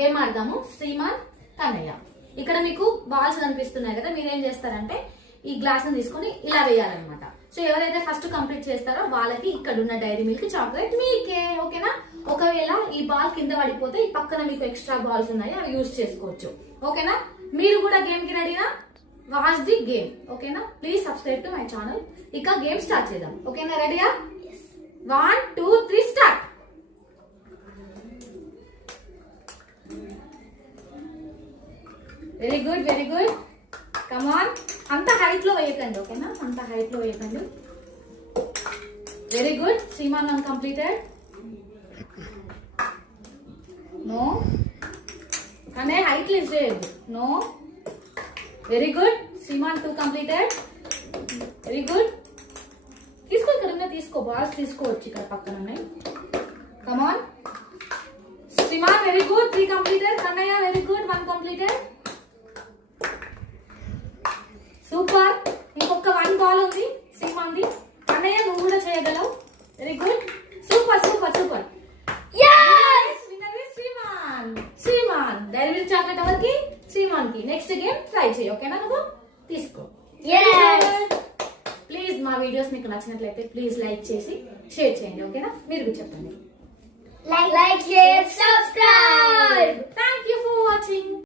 Game ఆడదాము. Shriman Kannayya. ఇక్కడ మీకు balls కనిపిస్తున్నాయి కదా, మీరేం చేస్తారంటే ఈ గ్లాస్ ని తీసుకొని ఇలా వేయాలన్నమాట. సో ఎవరైతే ఫస్ట్ కంప్లీట్ చేస్తారో వాళ్ళకి ఇక్కడ ఉన్న డైరీ మిల్క్ చాక్లెట్ మీకే. ఓకేనా? ఒకవేళ ఈ బాల్ కింద పడిపోతే ఈ పక్కన మీకు ఎక్స్ట్రా బాల్స్ ఉన్నాయి, అవి యూజ్ చేసుకోవచ్చు. ఓకేనా? మీరు కూడా గేమ్ కి రెడీనా? Watch the game. ఓకేనా? Please subscribe to my channel. ఇక గేమ్ స్టార్ట్ చేద్దాం. ఓకేనా? రెడీయా? 1 2 3 start. Very good, very good. Come on. అంత హైట్ లో వేయకండి. ఓకేనా? అంత హైట్ లో వేయకండి. Very good. Sriman 1 completed. No అనే హైట్ లిస్ట్ చేయద్దు. No. Very good. Sriman 2 completed. Very good. తీసుకో, ఇక్కడ తీసుకో, బాల్స్ తీసుకోవచ్చు, ఇక్కడ పక్కన ఉన్నాయి. Come on. Sriman very good, 3 completed. Kannayya very good, 1 completed. Super. ఇంకొక 1 బాల్ ఉంది శ్రీమాన్ది. కన్నయ్య నువ్వు కూడా చేయగలవు. Very good. Super super super. Sriman Dairy Milk chocolate ఎవరికి? శ్రీమాన్ కి. నెక్స్ట్ గేమ్ ట్రై చేయి. ఓకేనా? నువ్వు తీసుకో. ప్లీజ్ మా వీడియోస్ మీకు నచ్చినట్లయితే ప్లీజ్ లైక్ చేసి షేర్ చేయండి. ఓకేనా? మీరు చెప్పండి. Like, share, subscribe. Thank you for watching.